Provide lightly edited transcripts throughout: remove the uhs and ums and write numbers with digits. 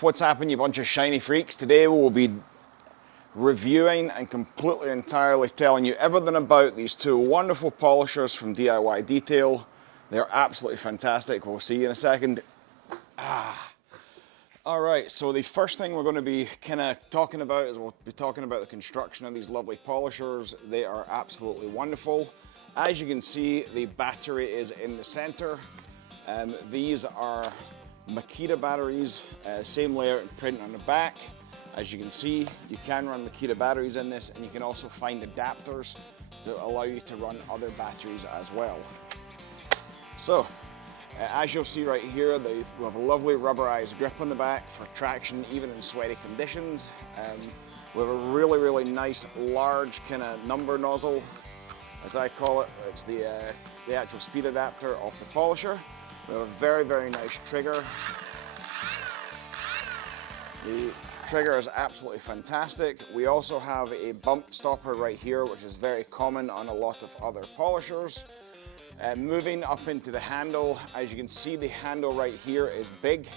What's happened, you bunch of shiny freaks? Today we'll be reviewing and completely entirely telling you everything about these two wonderful polishers from DIY Detail. They're absolutely fantastic. We'll see you in a second. All right, so the first thing we're going to be kind of talking about is we'll be talking about the construction of these lovely polishers. They are absolutely wonderful. As you can see, the battery is in the center. These are Makita batteries, same layout and print on the back. As you can see, you can run Makita batteries in this, and you can also find adapters to allow you to run other batteries as well. So, as you'll see right here, they have a lovely rubberized grip on the back for traction even in sweaty conditions. We have a really nice large kind of number nozzle, as I call it. It's the actual speed adapter of the polisher. We have a very nice trigger. The trigger is absolutely fantastic. We also have a bump stopper right here, which is very common on a lot of other polishers. Moving up into the handle, as you can see, the handle right here is big,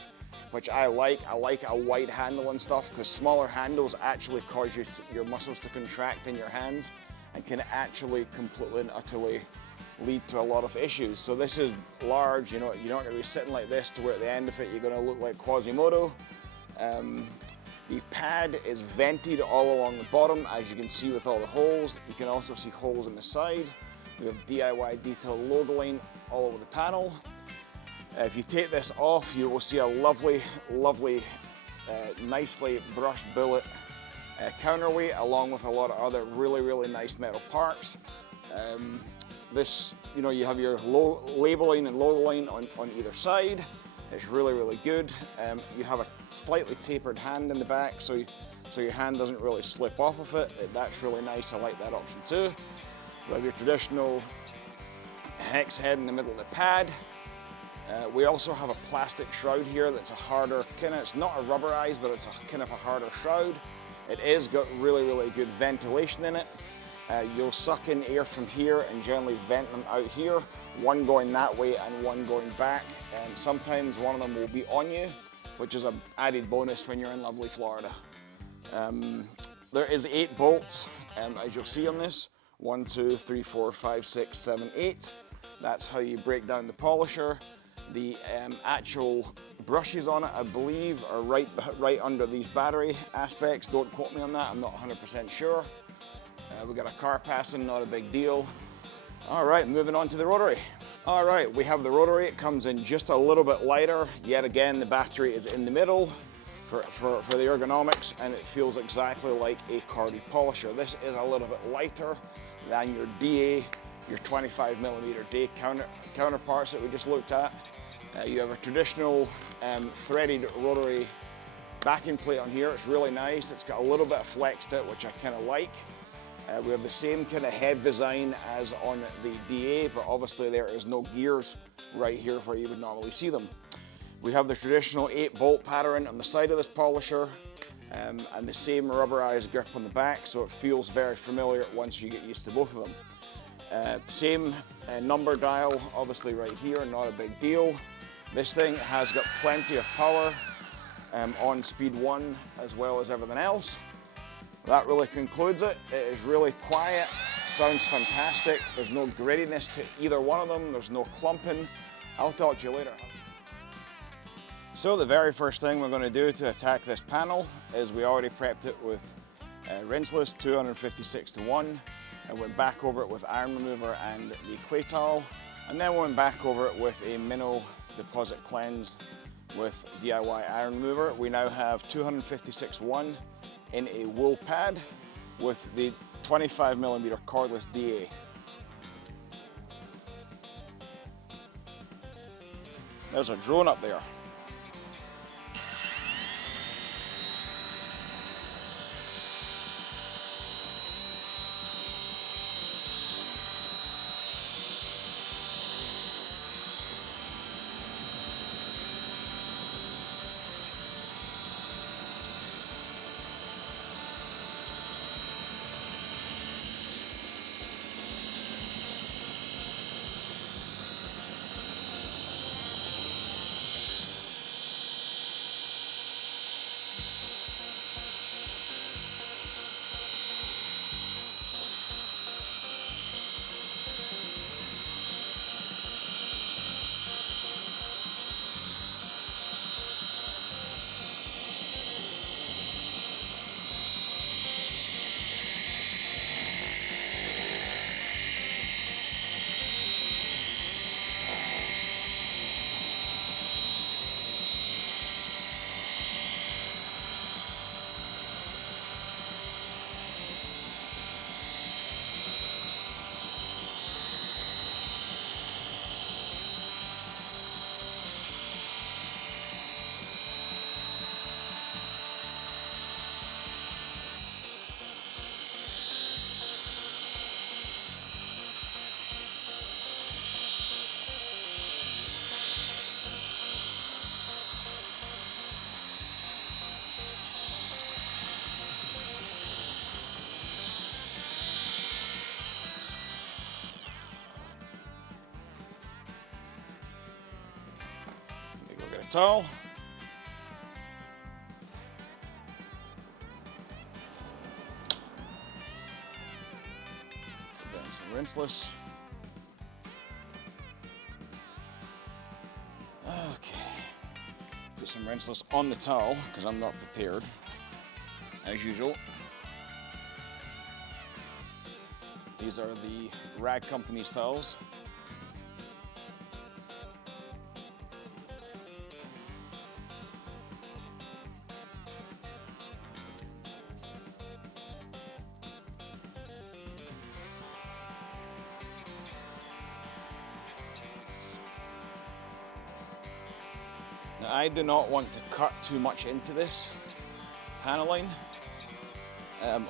which I like. I like a wide handle and stuff because smaller handles actually cause your muscles to contract in your hands and can actually completely and utterly lead to a lot of issues. So this is large, you know, you're not going to be sitting like this to where at the end of it you're going to look like Quasimodo. The pad is vented all along the bottom, as you can see with all the holes. You can also see holes in the side. We have DIY Detail logo line all over the panel. If you take this off, you will see a lovely, nicely brushed billet counterweight, along with a lot of other really nice metal parts. This, you know, you have your labeling and logo line on either side. It's really good. You have a slightly tapered hand in the back, so your hand doesn't really slip off of it. That's really nice. I like that option too. We have your traditional hex head in the middle of the pad. We also have a plastic shroud here that's a harder it's not a rubberized, but it's a kind of a harder shroud. It is got really good ventilation in it. You'll suck in air from here and generally vent them out here, one going that way and one going back. And sometimes one of them will be on you, which is an added bonus when you're in lovely Florida. There is 8 bolts, as you'll see on this. 1, 2, 3, 4, 5, 6, 7, 8. That's how you break down the polisher. The actual brushes on it, I believe, are right under these battery aspects. Don't quote me on that, I'm not 100% sure. We got a car passing, not a big deal. All right, moving on to the rotary. All right, we have the rotary. It comes in just a little bit lighter. Yet again, the battery is in the middle for the ergonomics, and it feels exactly like a carded polisher. This is a little bit lighter than your DA, your 25mm DA counterparts that we just looked at. You have a traditional threaded rotary backing plate on here. It's really nice. It's got a little bit of flex to it, which I kind of like. We have the same kind of head design as on the DA, but obviously there is no gears right here where you would normally see them. We have the traditional 8-bolt pattern on the side of this polisher, and the same rubberized grip on the back, so it feels very familiar once you get used to both of them. Same number dial, obviously right here, not a big deal. This thing has got plenty of power on speed 1 as well as everything else. That really concludes it. It is really quiet, sounds fantastic. There's no grittiness to either one of them. There's no clumping. I'll talk to you later. So the very first thing we're going to do to attack this panel is we already prepped it with rinseless 256:1, and went back over it with iron remover and the clay towel, and then went back over it with a minnow deposit cleanse with DIY iron remover. We now have 256:1 in a wool pad with the 25mm cordless DA. There's a drone up there. towel. Put down some rinseless. Okay. Put some rinseless on the towel because I'm not prepared, as usual. These are the Rag Company's towels. Now, I do not want to cut too much into this paneling,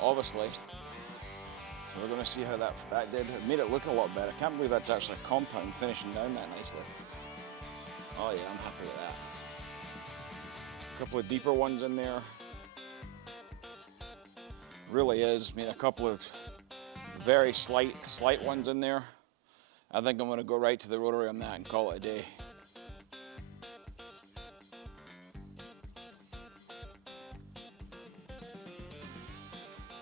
obviously. So we're going to see how that did. It made it look a lot better. I can't believe that's actually a compound finishing down that nicely. Oh yeah, I'm happy with that. A couple of deeper ones in there. Really is. I mean, a couple of very slight ones in there. I think I'm going to go right to the rotary on that and call it a day.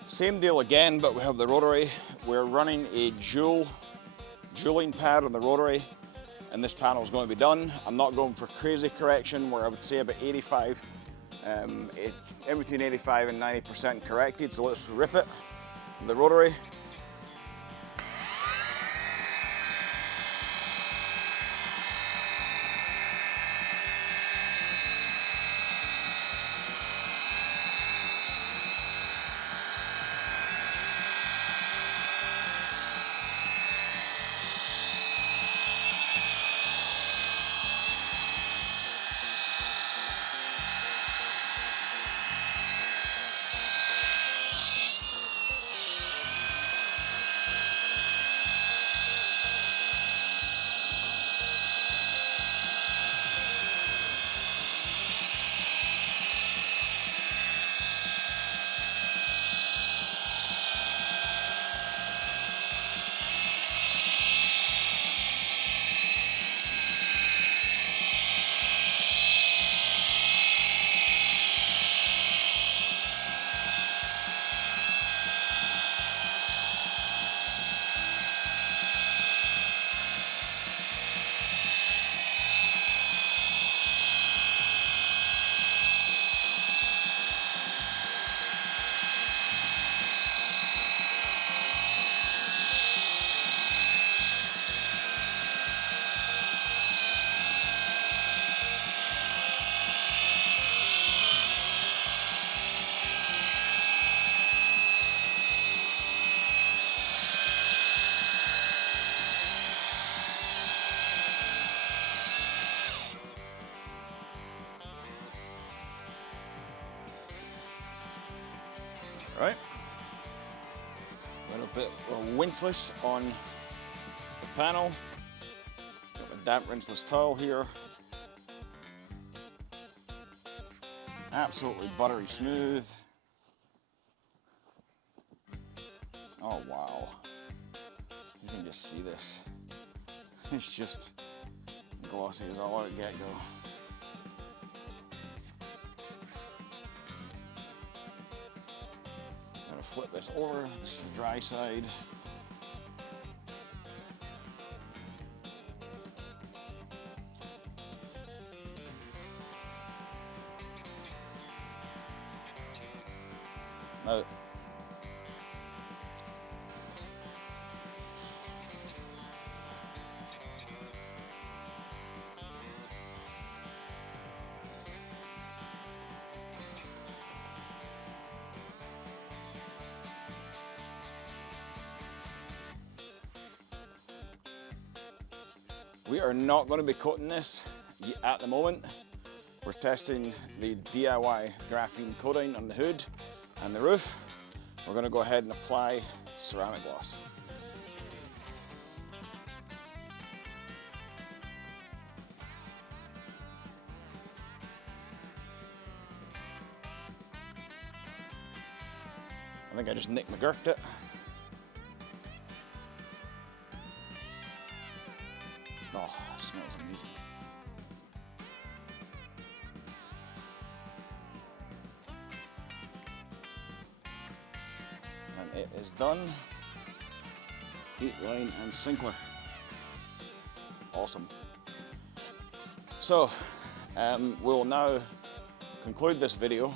Same deal again, but we have the rotary. We're running a dualing pad on the rotary, and this panel is going to be done. I'm not going for crazy correction, where I would say about 85, in between 85 and 90% corrected. So let's rip it, the rotary. Right, a little bit of rinseless on the panel. Got my damp rinseless towel here. Absolutely buttery smooth. Oh wow, you can just see this. It's just glossy as all out at get-go. Flip this over. This is the dry side. Now, we are not going to be coating this at the moment. We're testing the DIY graphene coating on the hood and the roof. We're going to go ahead and apply ceramic gloss. I think I just nicked McGurked it. Oh, it smells amazing. it is done. Heat, line, and Sinkler. Awesome. So, we'll now conclude this video.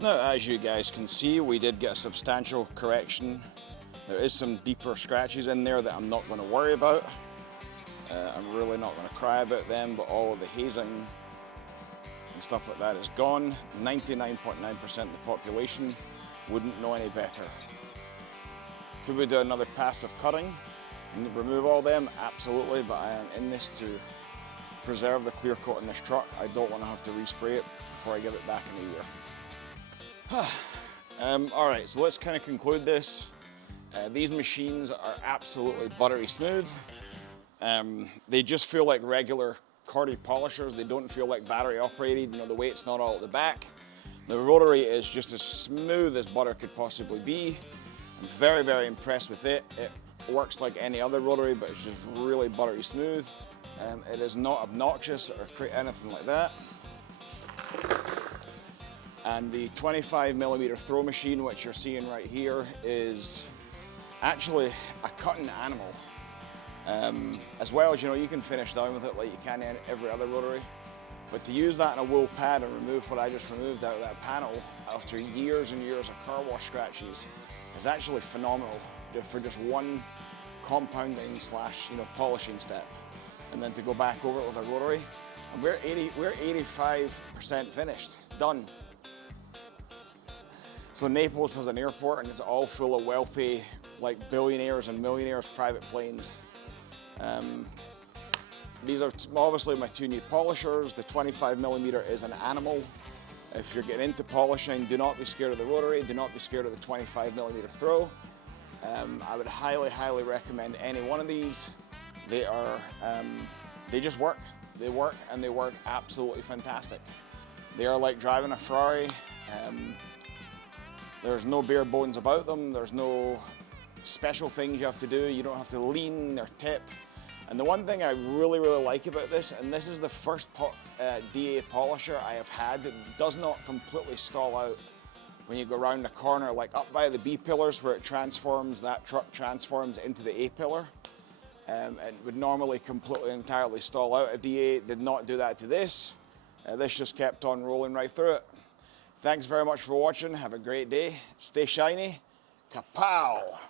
Now, as you guys can see, we did get a substantial correction. There is some deeper scratches in there that I'm not going to worry about. I'm really not going to cry about them, but all of the hazing and stuff like that is gone. 99.9% of the population wouldn't know any better. Could we do another pass of cutting and remove all them? Absolutely, but I am in this to preserve the clear coat in this truck. I don't want to have to respray it before I give it back in a year. All right, so let's kind of conclude this. These machines are absolutely buttery smooth. They just feel like regular Cordless polishers. They don't feel like battery operated, you know, the weight's not all at the back. The rotary is just as smooth as butter could possibly be. I'm very, very impressed with it. It works like any other rotary, but it's just really buttery smooth. It is not obnoxious or create anything like that. And the 25mm throw machine, which you're seeing right here, is actually a cutting animal. As well as, you know, you can finish down with it like you can in every other rotary. But to use that in a wool pad and remove what I just removed out of that panel after years and years of car wash scratches is actually phenomenal for just one compounding slash, you know, polishing step. And then to go back over it with a rotary, and we're 85% finished, done. So Naples has an airport and it's all full of wealthy, like billionaires and millionaires' private planes. These are obviously my two new polishers. The 25mm is an animal. If you're getting into polishing, do not be scared of the rotary. Do not be scared of the 25mm throw. I would highly, highly recommend any one of these. They are, they just work. They work and they work absolutely fantastic. They are like driving a Ferrari. There's no bare bones about them. There's no special things you have to do. You don't have to lean or tip. And the one thing I really, really like about this, and this is the first DA polisher I have had that does not completely stall out when you go around the corner, like up by the B pillars where it transforms, that truck transforms into the A pillar. It would normally completely entirely stall out. A DA did not do that to this. This just kept on rolling right through it. Thanks very much for watching. Have a great day. Stay shiny. Kapow!